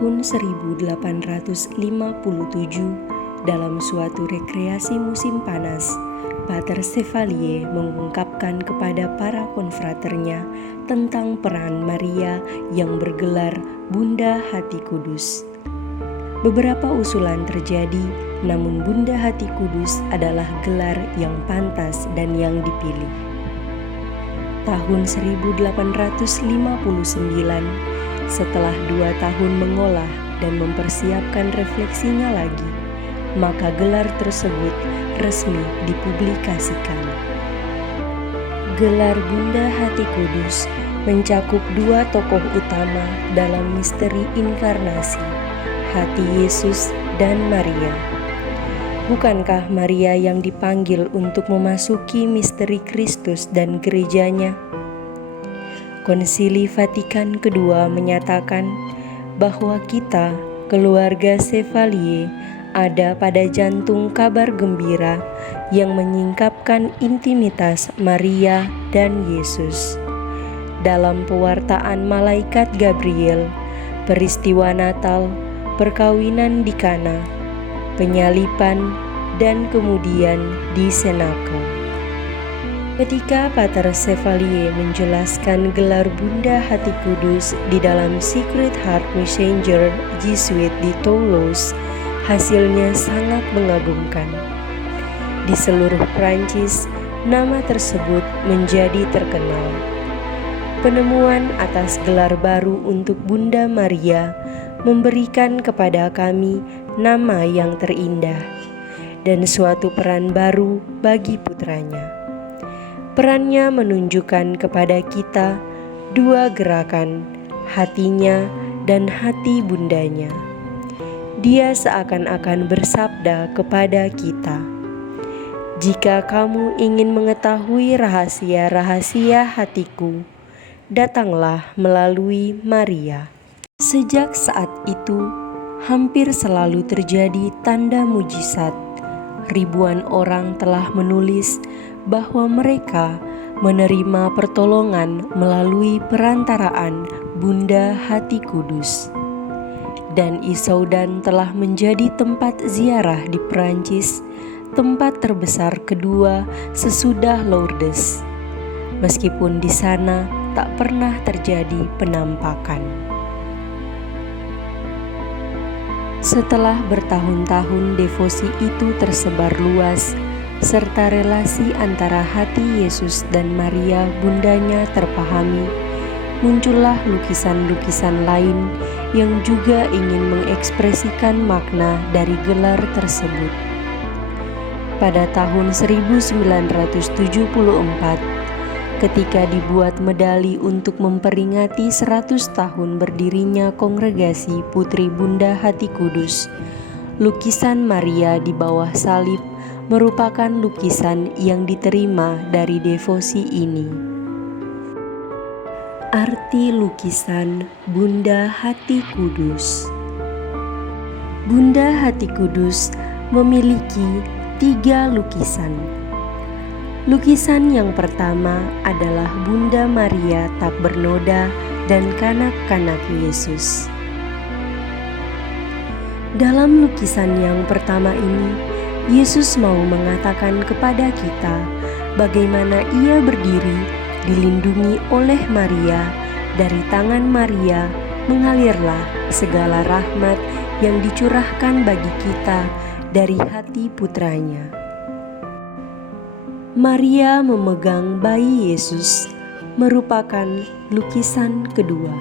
tahun 1857, dalam suatu rekreasi musim panas, Pater Chevalier mengungkapkan kepada para konfraternya tentang peran Maria yang bergelar Bunda Hati Kudus. Beberapa usulan terjadi, namun Bunda Hati Kudus adalah gelar yang pantas dan yang dipilih. Tahun 1859, setelah 2 tahun mengolah dan mempersiapkan refleksinya lagi, maka gelar tersebut resmi dipublikasikan. Gelar Bunda Hati Kudus mencakup 2 tokoh utama dalam misteri inkarnasi, hati Yesus dan Maria. Bukankah Maria yang dipanggil untuk memasuki misteri Kristus dan gerejanya? Konsili Vatikan II menyatakan bahwa kita, keluarga Chevalier, ada pada jantung kabar gembira yang menyingkapkan intimitas Maria dan Yesus. Dalam pewartaan malaikat Gabriel, peristiwa Natal, perkawinan di Kana, penyaliban, dan kemudian disenakel. Ketika Pater Chevalier menjelaskan gelar Bunda Hati Kudus di dalam Sacred Heart Messenger Jesuit di Toulouse, hasilnya sangat mengagumkan. Di seluruh Prancis, nama tersebut menjadi terkenal. Penemuan atas gelar baru untuk Bunda Maria memberikan kepada kami nama yang terindah dan suatu peran baru bagi putranya. Perannya menunjukkan kepada kita 2 gerakan, hatinya dan hati bundanya. Dia seakan-akan bersabda kepada kita, "Jika kamu ingin mengetahui rahasia-rahasia hatiku, datanglah melalui Maria." Sejak saat itu, hampir selalu terjadi tanda mujizat. Ribuan orang telah menulis bahwa mereka menerima pertolongan melalui perantaraan Bunda Hati Kudus. Dan Issoudun telah menjadi tempat ziarah di Prancis, tempat terbesar kedua sesudah Lourdes. Meskipun di sana tak pernah terjadi penampakan. Setelah bertahun-tahun devosi itu tersebar luas, serta relasi antara hati Yesus dan Maria bundanya terpahami, muncullah lukisan-lukisan lain yang juga ingin mengekspresikan makna dari gelar tersebut. Pada tahun 1974, ketika dibuat medali untuk memperingati 100 tahun berdirinya Kongregasi Putri Bunda Hati Kudus, lukisan Maria di bawah salib merupakan lukisan yang diterima dari devosi ini. Arti lukisan Bunda Hati Kudus. Bunda Hati Kudus memiliki 3 lukisan. Lukisan yang pertama adalah Bunda Maria tak bernoda dan kanak-kanak Yesus. Dalam lukisan yang pertama ini, Yesus mau mengatakan kepada kita bagaimana Ia berdiri dilindungi oleh Maria. Dari tangan Maria mengalirlah segala rahmat yang dicurahkan bagi kita dari hati putranya. Maria memegang bayi Yesus merupakan lukisan kedua.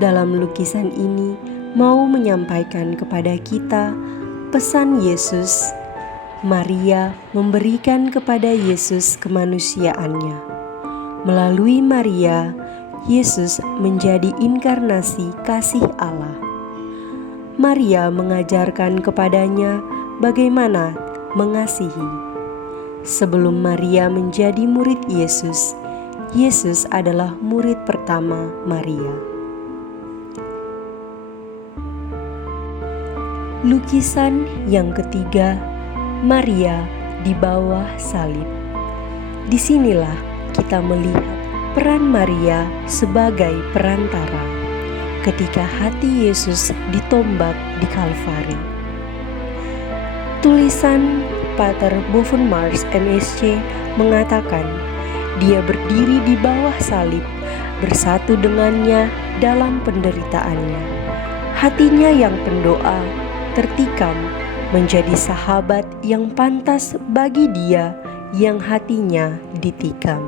Dalam lukisan ini mau menyampaikan kepada kita pesan Yesus. Maria memberikan kepada Yesus kemanusiaannya. Melalui Maria, Yesus menjadi inkarnasi kasih Allah. Maria mengajarkan kepadanya bagaimana mengasihi. Sebelum Maria menjadi murid Yesus, Yesus adalah murid pertama Maria. Lukisan yang ketiga, Maria di bawah salib. Disinilah kita melihat peran Maria sebagai perantara. ketika hati Yesus ditombak di Kalvari. Tulisan Pater Bovenmars MSc mengatakan, dia berdiri di bawah salib, bersatu dengannya dalam penderitaannya. Hatinya yang pendoa tertikam menjadi sahabat yang pantas bagi dia yang hatinya ditikam.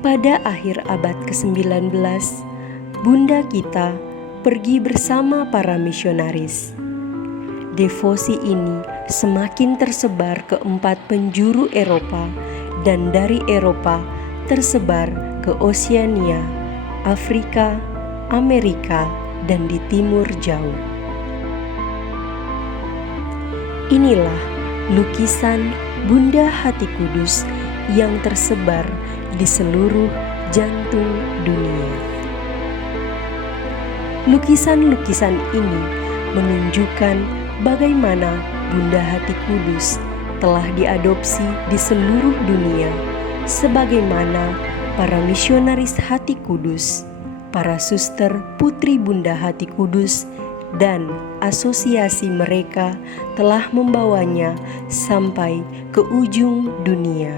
Pada akhir abad ke-19, Bunda kita pergi bersama para misionaris. Devosi ini semakin tersebar ke 4 penjuru Eropa, dan dari Eropa tersebar ke Oseania, Afrika, Amerika, dan di timur jauh. Inilah lukisan Bunda Hati Kudus yang tersebar di seluruh jantung dunia. Lukisan-lukisan ini menunjukkan bagaimana Bunda Hati Kudus telah diadopsi di seluruh dunia, sebagaimana para misionaris Hati Kudus, para suster putri Bunda Hati Kudus, dan asosiasi mereka telah membawanya sampai ke ujung dunia.